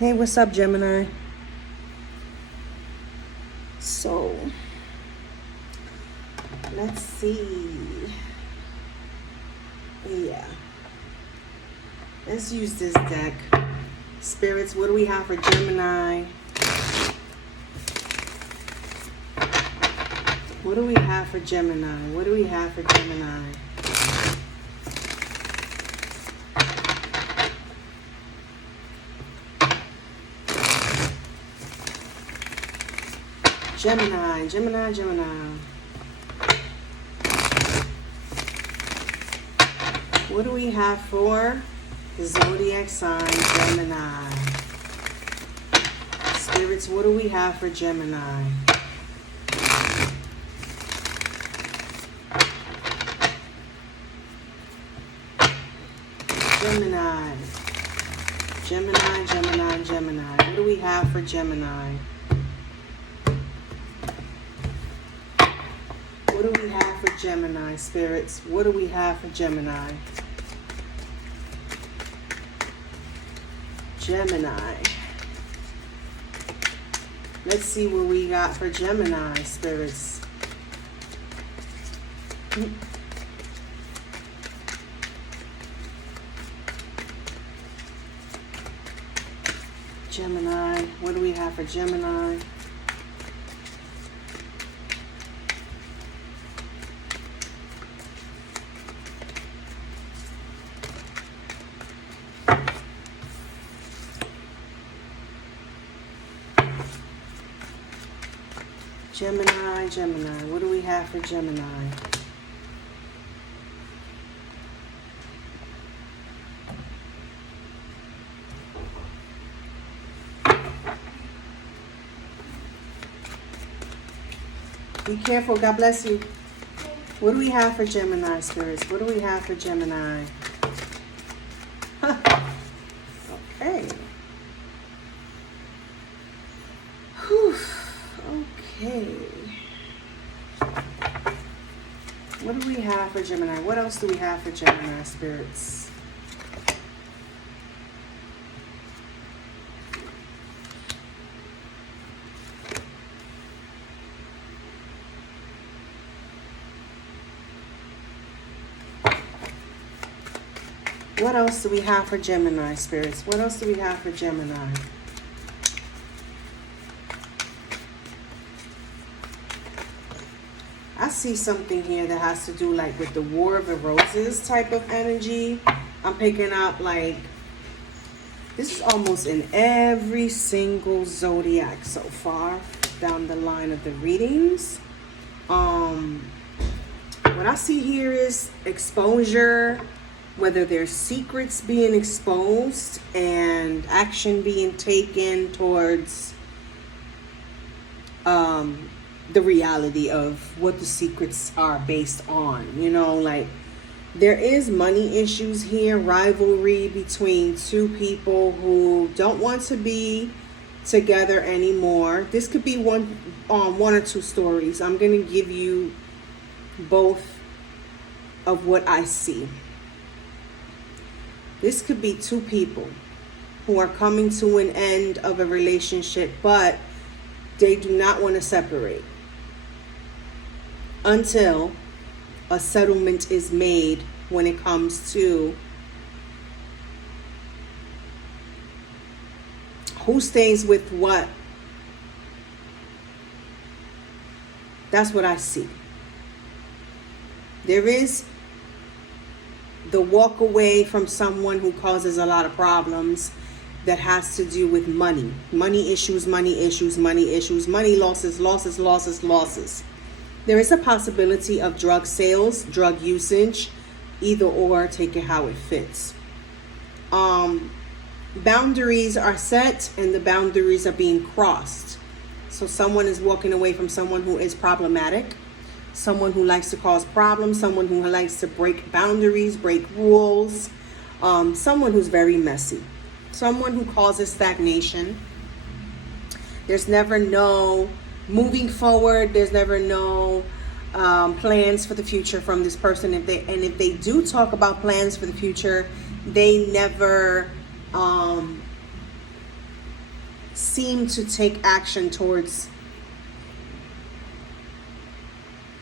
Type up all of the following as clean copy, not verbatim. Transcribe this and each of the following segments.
Hey, what's up, Gemini? So, let's see. Yeah. Let's use this deck. Spirits, what do we have for Gemini? What do we have for Gemini? What do we have for Gemini? Gemini, Gemini, Gemini. What do we have for the zodiac sign Gemini? Spirits, what do we have for Gemini? Gemini. Gemini, Gemini, Gemini. What do we have for Gemini? What do we have for Gemini, spirits? What do we have for Gemini? Gemini. Let's see what we got for Gemini, spirits. Gemini. What do we have for Gemini? Gemini, Gemini. What do we have for Gemini? Be careful. God bless you. What do we have for Gemini, spirits? What do we have for Gemini? Okay. Whew. Okay. What do we have for Gemini? What else do we have for Gemini, spirits? What else do we have for Gemini, spirits? What else do we have for Gemini? I see something here that has to do like with the War of the Roses type of energy. I'm picking up like, this is almost in every single zodiac so far down the line of the readings. What I see here is exposure, whether there's secrets being exposed and action being taken towards the reality of what the secrets are based on. You know, like there is money issues here, rivalry between two people who don't want to be together anymore. This could be one or two stories. I'm going to give you both of what I see. This could be two people who are coming to an end of a relationship, but they do not want to separate until a settlement is made when it comes to who stays with what. That's what I see. There is the walk away from someone who causes a lot of problems that has to do with money. Money issues, money issues, money issues, money losses, losses, losses, losses. There is a possibility of drug sales, drug usage, either or, take it how it fits. Boundaries are set and the boundaries are being crossed. So someone is walking away from someone who is problematic, someone who likes to cause problems, someone who likes to break boundaries, break rules, someone who's very messy, someone who causes stagnation. There's never no moving forward. There's never no plans for the future from this person. If they do talk about plans for the future, they never seem to take action towards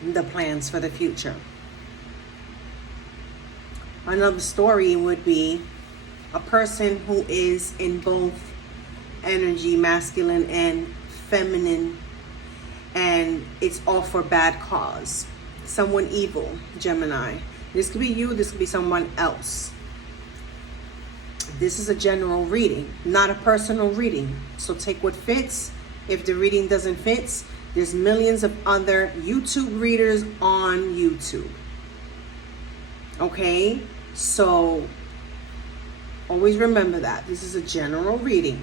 the plans for the future. Another story would be a person who is in both energy, masculine and feminine, and it's all for bad cause. Someone evil, Gemini. This could be you, this could be someone else. This is a general reading, not a personal reading. So take what fits. If the reading doesn't fit, there's millions of other YouTube readers on YouTube. Okay? So always remember that. This is a general reading,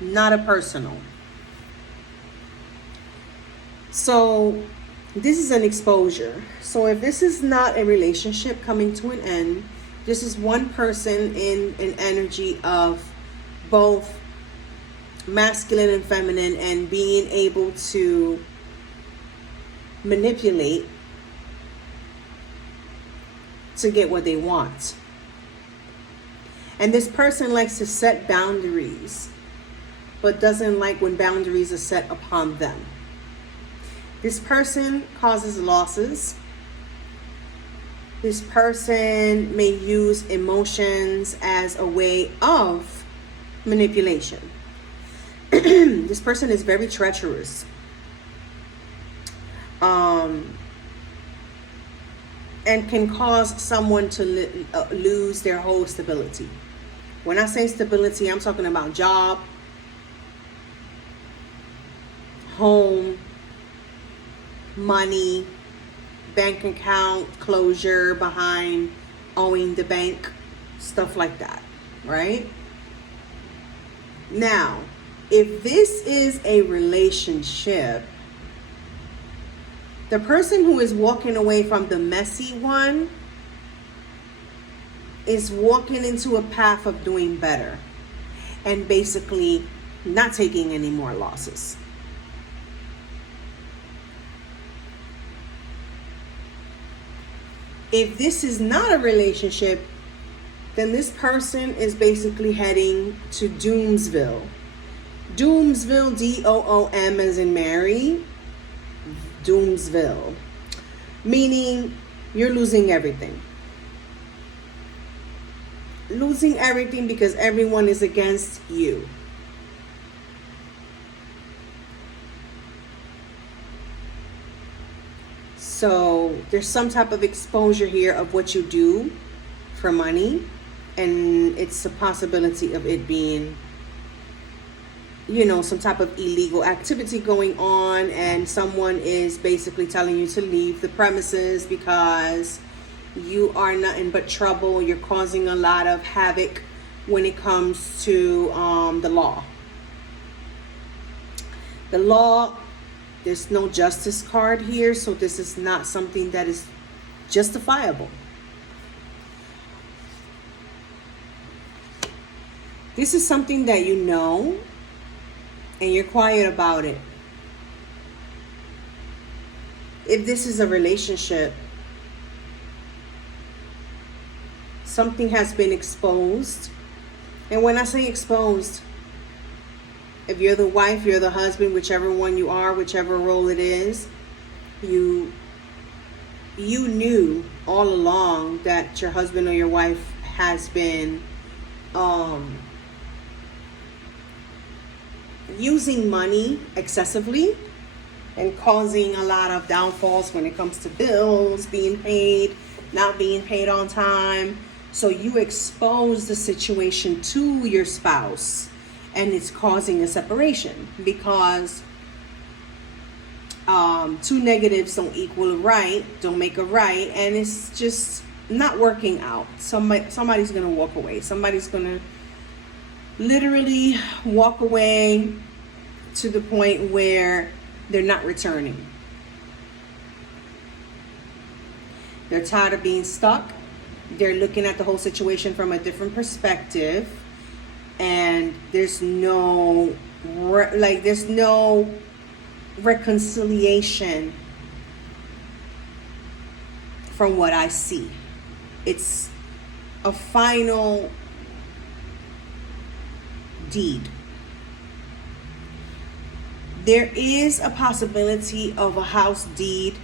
not a personal. So this is an exposure. So if this is not a relationship coming to an end, this is one person in an energy of both masculine and feminine, and being able to manipulate to get what they want. And this person likes to set boundaries, but doesn't like when boundaries are set upon them. This person causes losses. This person may use emotions as a way of manipulation. This person is very treacherous. And can cause someone to lose their whole stability. When I say stability, I'm talking about job, home, money, bank account closure behind owing the bank, stuff like that, right? Now, if this is a relationship, the person who is walking away from the messy one is walking into a path of doing better and basically not taking any more losses. If this is not a relationship, then this person is basically heading to Doomsville. Doomsville, D-O-O-M as in Mary, Doomsville, meaning you're losing everything. Losing everything because everyone is against you. So there's some type of exposure here of what you do for money, and it's a possibility of it being, you know, some type of illegal activity going on, and someone is basically telling you to leave the premises because you are nothing but trouble. You're causing a lot of havoc when it comes to the law. The law, there's no justice card here, so this is not something that is justifiable. This is something that you know, and you're quiet about it. If this is a relationship, something has been exposed. And when I say exposed, if you're the wife, you're the husband, whichever one you are, whichever role it is, you knew all along that your husband or your wife has been using money excessively and causing a lot of downfalls when it comes to bills being paid, not being paid on time. So you expose the situation to your spouse, and it's causing a separation because two negatives don't equal a right, don't make a right, and it's just not working out. Somebody's gonna walk away. Somebody's gonna literally walk away to the point where they're not returning. They're tired of being stuck. They're looking at the whole situation from a different perspective, and there's no reconciliation from what I see. It's a final deed. There is a possibility of a house deed,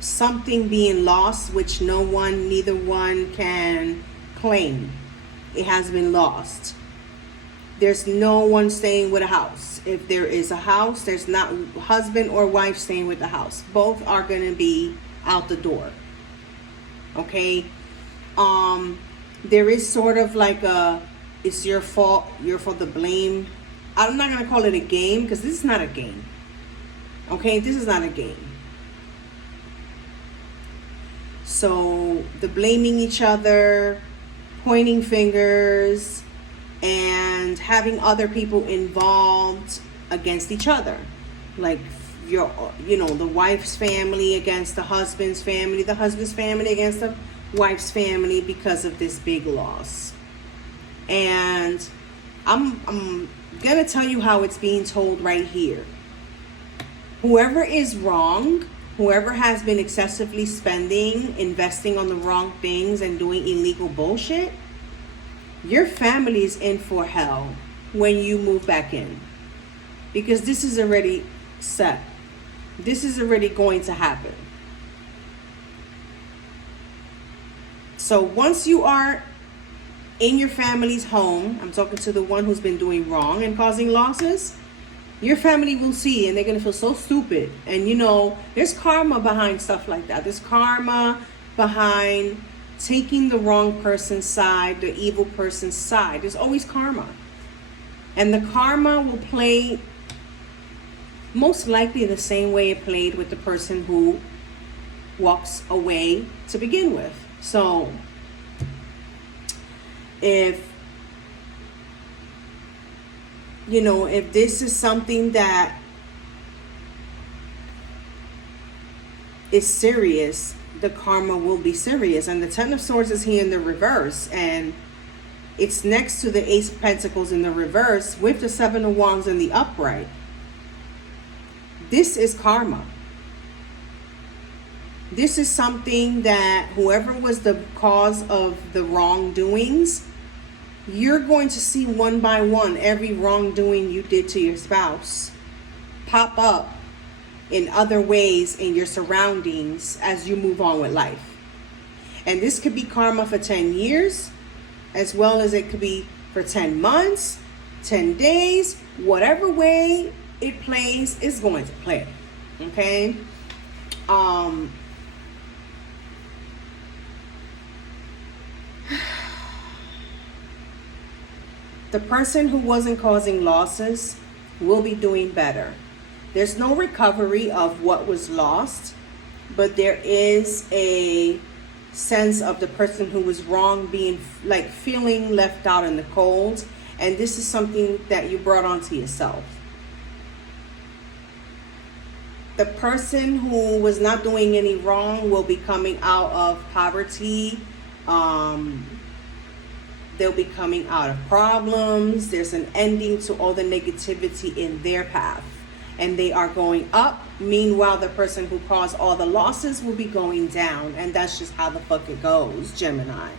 something being lost, which neither one can claim. It has been lost. There's no one staying with a house. If there is a house, there's not husband or wife staying with the house. Both are going to be out the door. Okay? There is sort of like it's your fault, you're for the blame. I'm not going to call it a game, because this is not a game. Okay? This is not a game. So the blaming each other, pointing fingers, and having other people involved against each other. Like the wife's family against the husband's family against the wife's family because of this big loss. And I'm gonna tell you how it's being told right here. Whoever is wrong, whoever has been excessively spending, investing on the wrong things, and doing illegal bullshit, your family is in for hell when you move back in. Because this is already set. This is already going to happen. So once you are in your family's home, I'm talking to the one who's been doing wrong and causing losses, your family will see, and they're going to feel so stupid. And there's karma behind stuff like that. There's karma behind taking the wrong person's side, the evil person's side. There's always karma. And the karma will play most likely the same way it played with the person who walks away to begin with. So if this is something that is serious, the karma will be serious. And the Ten of Swords is here in the reverse, and it's next to the Ace of Pentacles in the reverse with the Seven of Wands in the upright. This is karma. This is something that whoever was the cause of the wrongdoings, you're going to see one by one every wrongdoing you did to your spouse pop up in other ways in your surroundings as you move on with life. And this could be karma for 10 years, as well as it could be for 10 months, 10 days, whatever way it plays is going to play. Okay? The person who wasn't causing losses will be doing better. There's no recovery of what was lost, but there is a sense of the person who was wrong being like feeling left out in the cold. And this is something that you brought onto yourself. The person who was not doing any wrong will be coming out of poverty. They'll be coming out of problems. There's an ending to all the negativity in their path. And they are going up. Meanwhile, the person who caused all the losses will be going down. And that's just how the fuck it goes, Gemini.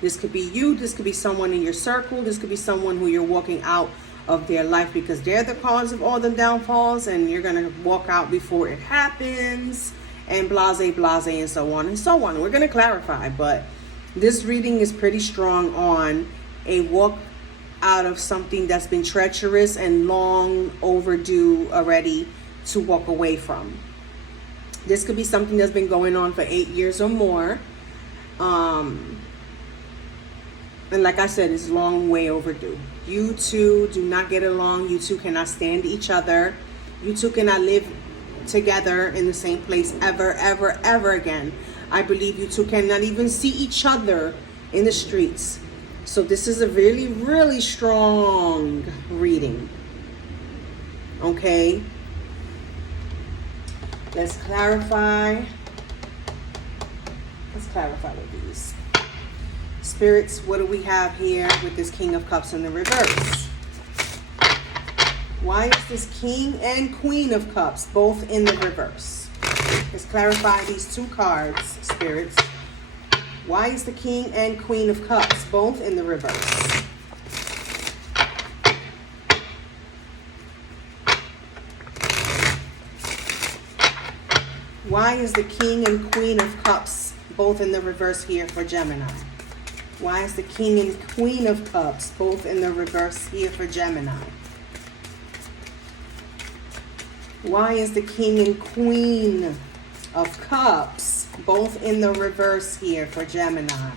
This could be you. This could be someone in your circle. This could be someone who you're walking out of their life because they're the cause of all the downfalls. And you're going to walk out before it happens. And blase, and so on and so on. We're going to clarify. But this reading is pretty strong on a walk out of something that's been treacherous and long overdue already to walk away from. This could be something that's been going on for 8 years or more. And like I said, it's long way overdue. You two do not get along. You two cannot stand each other. You two cannot live together in the same place ever, ever, ever again. I believe you two cannot even see each other in the streets. So this is a really, really strong reading. Okay. Let's clarify. Let's clarify with these. Spirits, what do we have here with this King of Cups in the reverse? Why is this King and Queen of Cups both in the reverse? Let's clarify these two cards, spirits. Why is the King and Queen of Cups both in the reverse? Why is the King and Queen of Cups both in the reverse here for Gemini? Why is the King and Queen of Cups both in the reverse here for Gemini? Why is the King and Queen of Cups both in the reverse here for Gemini?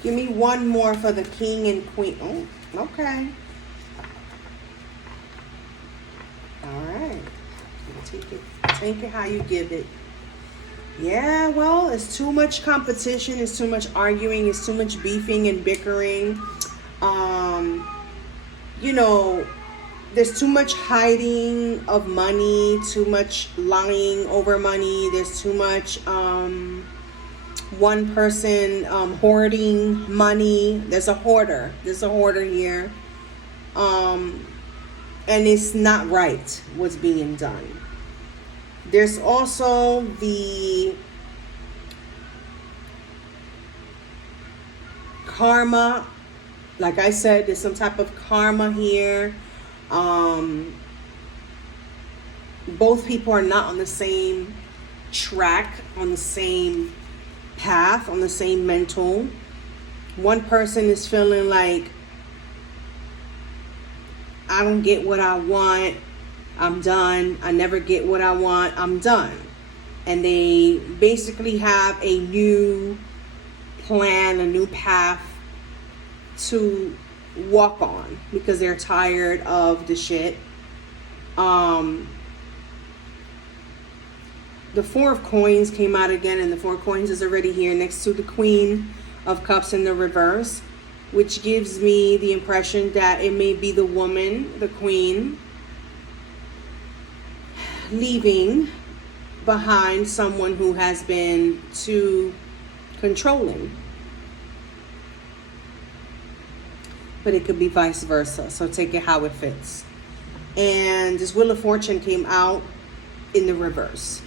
Give me one more for the King and Queen. Oh, okay. All right. Take it how you give it. Yeah, well, it's too much competition. It's too much arguing. It's too much beefing and bickering. You know, there's too much hiding of money, too much lying over money. There's too much one person hoarding money. There's a hoarder. There's a hoarder here. And it's not right what's being done. There's also the karma. Like I said, there's some type of karma here. Both people are not on the same track, on the same path, on the same mental. One person is feeling like, I don't get what I want, I'm done. I never get what I want, I'm done. And they basically have a new plan, a new path to walk on because they're tired of the shit. The Four of Coins came out again, and the Four of Coins is already here next to the Queen of Cups in the reverse, which gives me the impression that it may be the woman, the Queen, leaving behind someone who has been too controlling. But it could be vice versa, so take it how it fits. And this Wheel of Fortune came out in the reverse.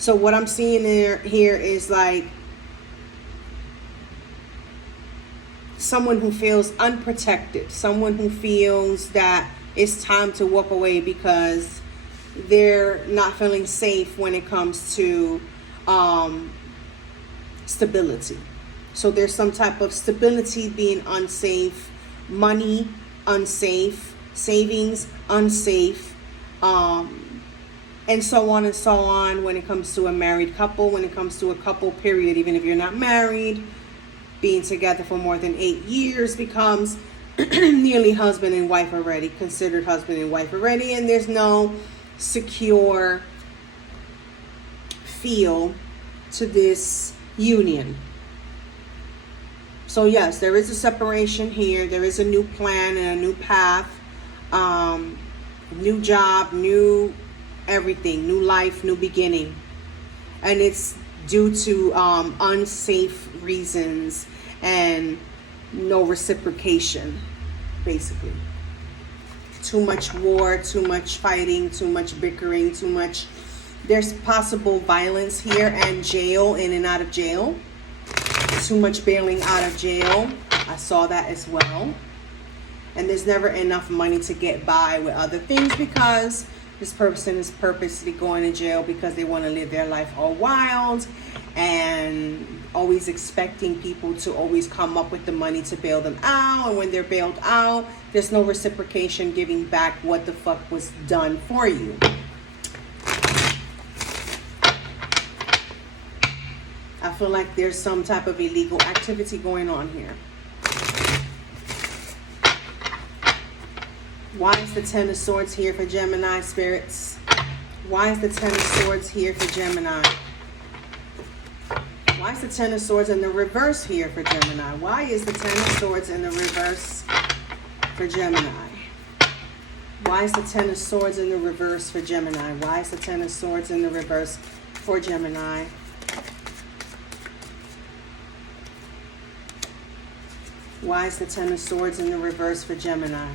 So what I'm seeing here is like someone who feels unprotected, someone who feels that it's time to walk away because they're not feeling safe when it comes to stability. So there's some type of stability being unsafe, money unsafe, savings unsafe, and so on and so on when it comes to a married couple, when it comes to a couple period. Even if you're not married, being together for more than 8 years becomes nearly husband and wife already, considered husband and wife already, and there's no secure feel to this union. So yes, there is a separation here. There is a new plan and a new path, new job, new everything, new life, new beginning. And it's due to unsafe reasons and no reciprocation, basically. Too much war, too much fighting, too much bickering, too much. There's possible violence here and jail, in and out of jail. Too much bailing out of jail. I saw that as well. And there's never enough money to get by with other things because this person is purposely going to jail because they want to live their life all wild and always expecting people to always come up with the money to bail them out. And when they're bailed out, there's no reciprocation giving back what the fuck was done for you. I feel like there's some type of illegal activity going on here. Why is the Ten of Swords here for Gemini, spirits? Why is the Ten of Swords here for Gemini? Why is the Ten of Swords in the reverse here for Gemini? Why is the Ten of Swords in the reverse for Gemini? Why is the Ten of Swords in the reverse for Gemini? Why is the Ten of Swords in the reverse for Gemini? Why is the Ten of Swords in the reverse for Gemini?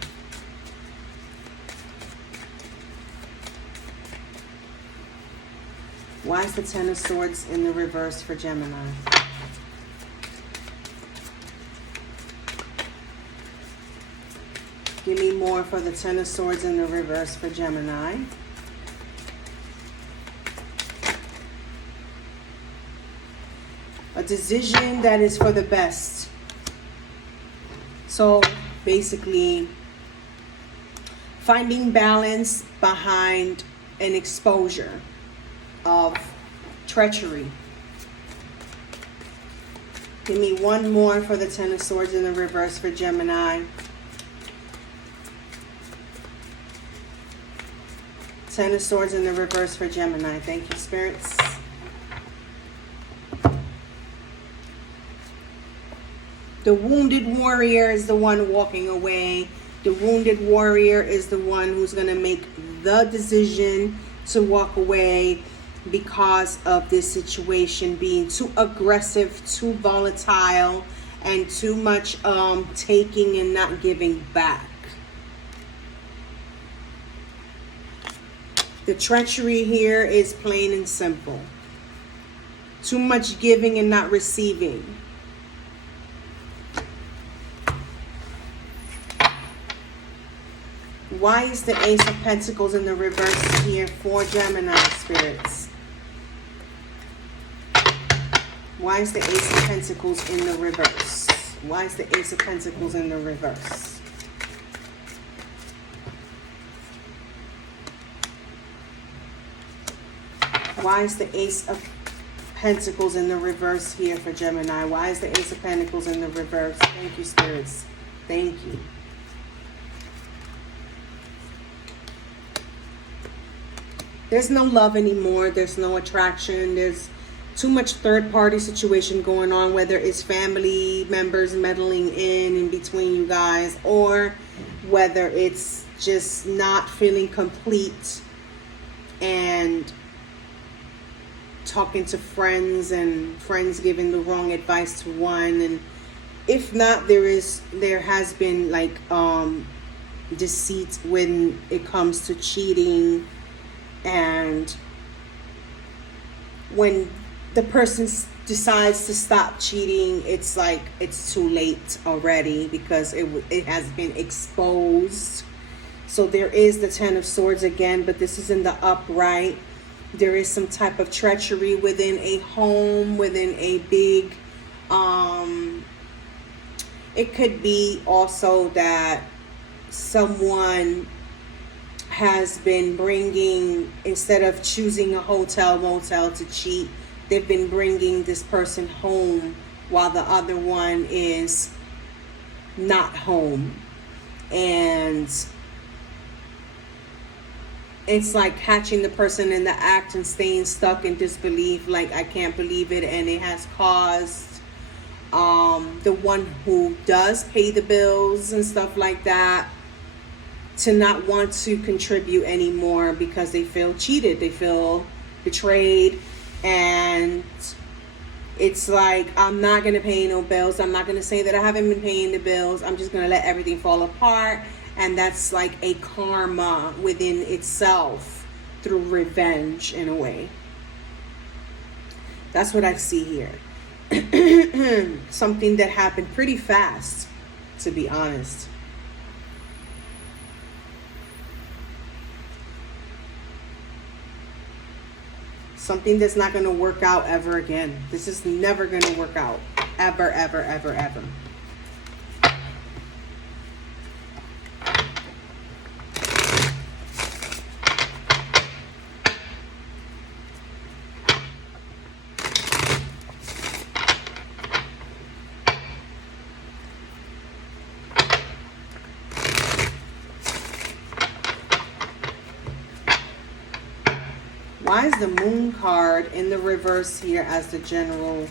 Why is the Ten of Swords in the reverse for Gemini? Give me more for the Ten of Swords in the reverse for Gemini. A decision that is for the best. So basically, finding balance behind an exposure of treachery. Give me one more for the Ten of Swords in the reverse for Gemini. Ten of Swords in the reverse for Gemini. Thank you, spirits. The wounded warrior is the one walking away. The wounded warrior is the one who's going to make the decision to walk away because of this situation being too aggressive, too volatile, and too much taking and not giving back. The treachery here is plain and simple. Too much giving and not receiving. Why is the Ace of Pentacles in the reverse here for Gemini, spirits? Why is the Ace of Pentacles in the reverse? Why is the Ace of Pentacles in the reverse? Why is the Ace of Pentacles in the reverse here for Gemini? Why is the Ace of Pentacles in the reverse? Thank you, spirits. Thank you. There's no love anymore. There's no attraction. There's too much third-party situation going on, whether it's family members meddling in between you guys, or whether it's just not feeling complete and talking to friends and friends giving the wrong advice to one. And if not, there has been like deceit when it comes to cheating, and when the person decides to stop cheating, it's like it's too late already because it has been exposed. So there is the Ten of Swords again, but this is in the upright. There is some type of treachery within a home, within a big, it could be also that someone has been bringing, instead of choosing a hotel, motel to cheat, they've been bringing this person home while the other one is not home. And it's like catching the person in the act and staying stuck in disbelief, like I can't believe it, and it has caused the one who does pay the bills and stuff like that to not want to contribute anymore because they feel cheated, they feel betrayed, and it's like, I'm not going to pay no bills, I'm not going to say that I haven't been paying the bills, I'm just going to let everything fall apart. And that's like a karma within itself through revenge in a way. That's what I see here. Something that happened pretty fast, to be honest. Something that's not going to work out ever again. This is never going to work out. Ever, ever, ever, ever. Why is the Moon card in the reverse here as the general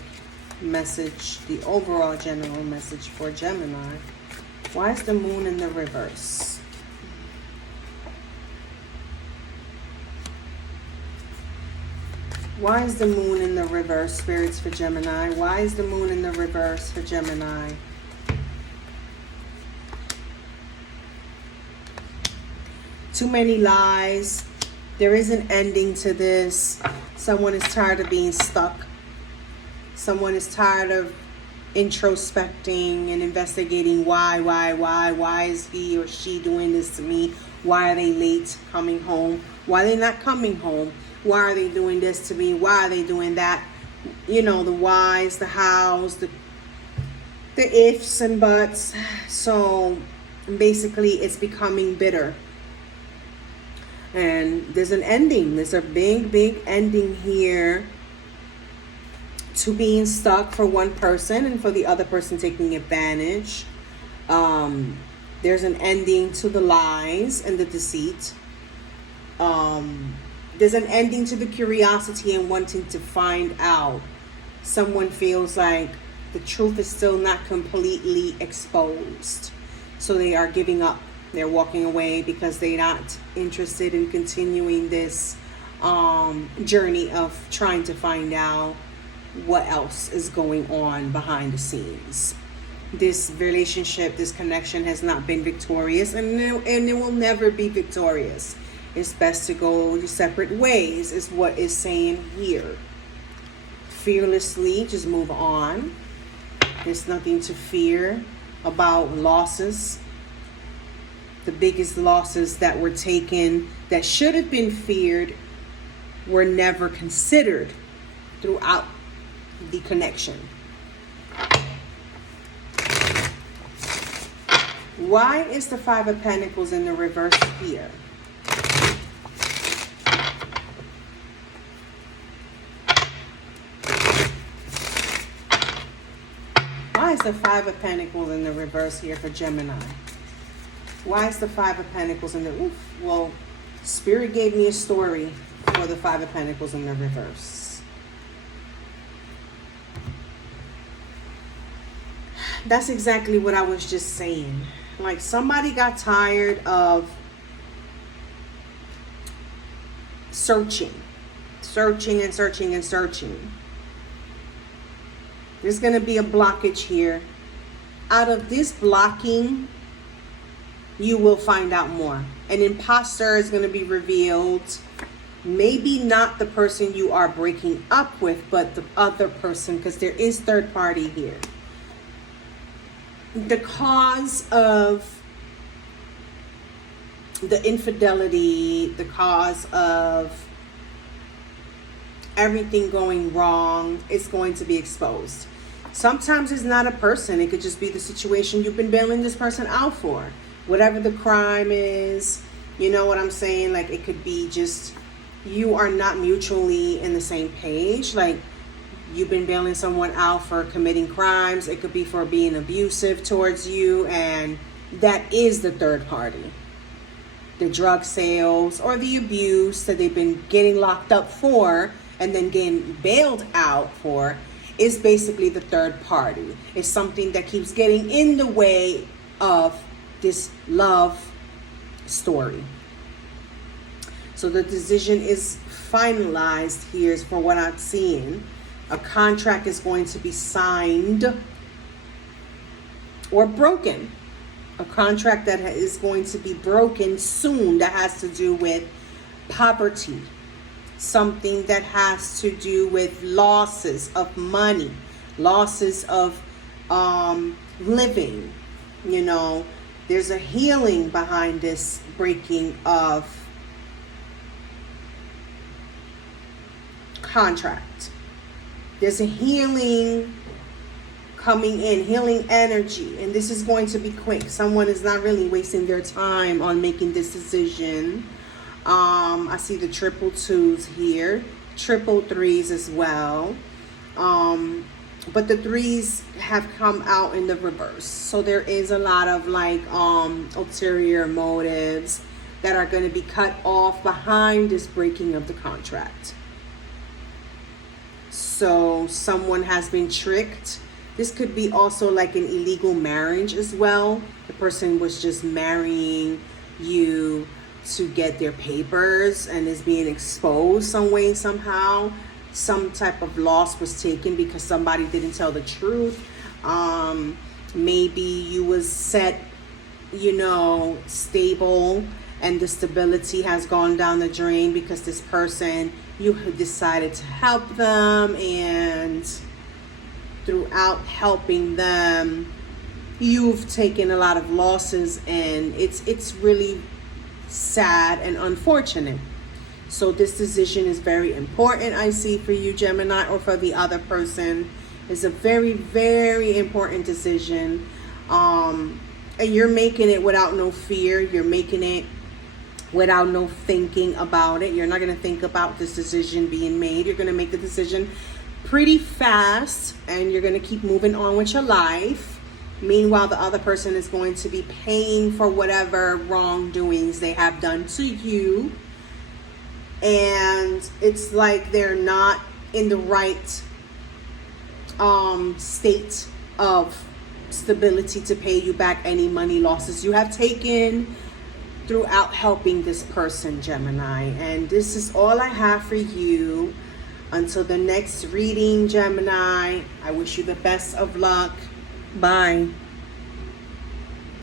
message, the overall general message for Gemini? Why is the Moon in the reverse? Why is the Moon in the reverse, spirits, for Gemini? Why is the Moon in the reverse for Gemini? Too many lies. There is an ending to this. Someone is tired of being stuck. Someone is tired of introspecting and investigating why is he or she doing this to me? Why are they late coming home? Why are they not coming home? Why are they doing this to me? Why are they doing that? You know, the whys, the hows, the ifs and buts. So basically it's becoming bitter. And there's an ending. There's a big ending here to being stuck for one person and for the other person taking advantage. There's an ending to the lies and the deceit. There's an ending to the curiosity and wanting to find out. Someone feels like the truth is still not completely exposed. So they are giving up. They're walking away because they're not interested in continuing this journey of trying to find out what else is going on behind the scenes. This relationship, this connection has not been victorious, and it will never be victorious. It's best to go your separate ways, is what is saying here. Fearlessly, just move on. There's nothing to fear about losses. The biggest losses that were taken that should have been feared were never considered throughout the connection. Why is the Five of Pentacles in the reverse here? Why is the Five of Pentacles in the reverse here for Gemini? Why is the Five of Pentacles in the... Well, Spirit gave me a story for the Five of Pentacles in the reverse. That's exactly what I was just saying. Like, somebody got tired of searching. There's going to be a blockage here. Out of this blocking, you will find out more. An imposter is going to be revealed. Maybe not the person you are breaking up with, but the other person, because there is third party here. The cause of the infidelity, the cause of everything going wrong, is going to be exposed. Sometimes it's not a person. It could just be the situation you've been bailing this person out for. Whatever the crime is, you know what I'm saying? Like, it could be just you are not mutually in the same page. Like, you've been bailing someone out for committing crimes. It could be for being abusive towards you, and that is the third party. The drug sales or the abuse that they've been getting locked up for and then getting bailed out for is basically the third party. It's something that keeps getting in the way of this love story. So the decision is finalized here for what I'm seeing. A contract is going to be signed or broken. A contract that is going to be broken soon that has to do with poverty. Something that has to do with losses of money, losses of living. You know, there's a healing behind this breaking of contract. There's a healing coming in, healing energy, and this is going to be quick. Someone is not really wasting their time on making this decision. I see the triple twos here, triple threes as well. But the threes have come out in the reverse. So there is a lot of like ulterior motives that are going to be cut off behind this breaking of the contract. So someone has been tricked. This could be also like an illegal marriage as well. The person was just marrying you to get their papers and is being exposed some way, somehow. Some type of loss was taken because somebody didn't tell the truth. Maybe you was set, you know, stable, and the stability has gone down the drain because this person, you have decided to help them, and throughout helping them, you've taken a lot of losses, and it's really sad and unfortunate. So this decision is very important, I see, for you, Gemini, or for the other person. It's a very, very important decision. And you're making it without no fear. You're making it without no thinking about it. You're not going to think about this decision being made. You're going to make the decision pretty fast, and you're going to keep moving on with your life. Meanwhile, the other person is going to be paying for whatever wrongdoings they have done to you. And it's like they're not in the right state of stability to pay you back any money losses you have taken throughout helping this person, Gemini. And this is all I have for you. Until the next reading, Gemini, I wish you the best of luck. Bye.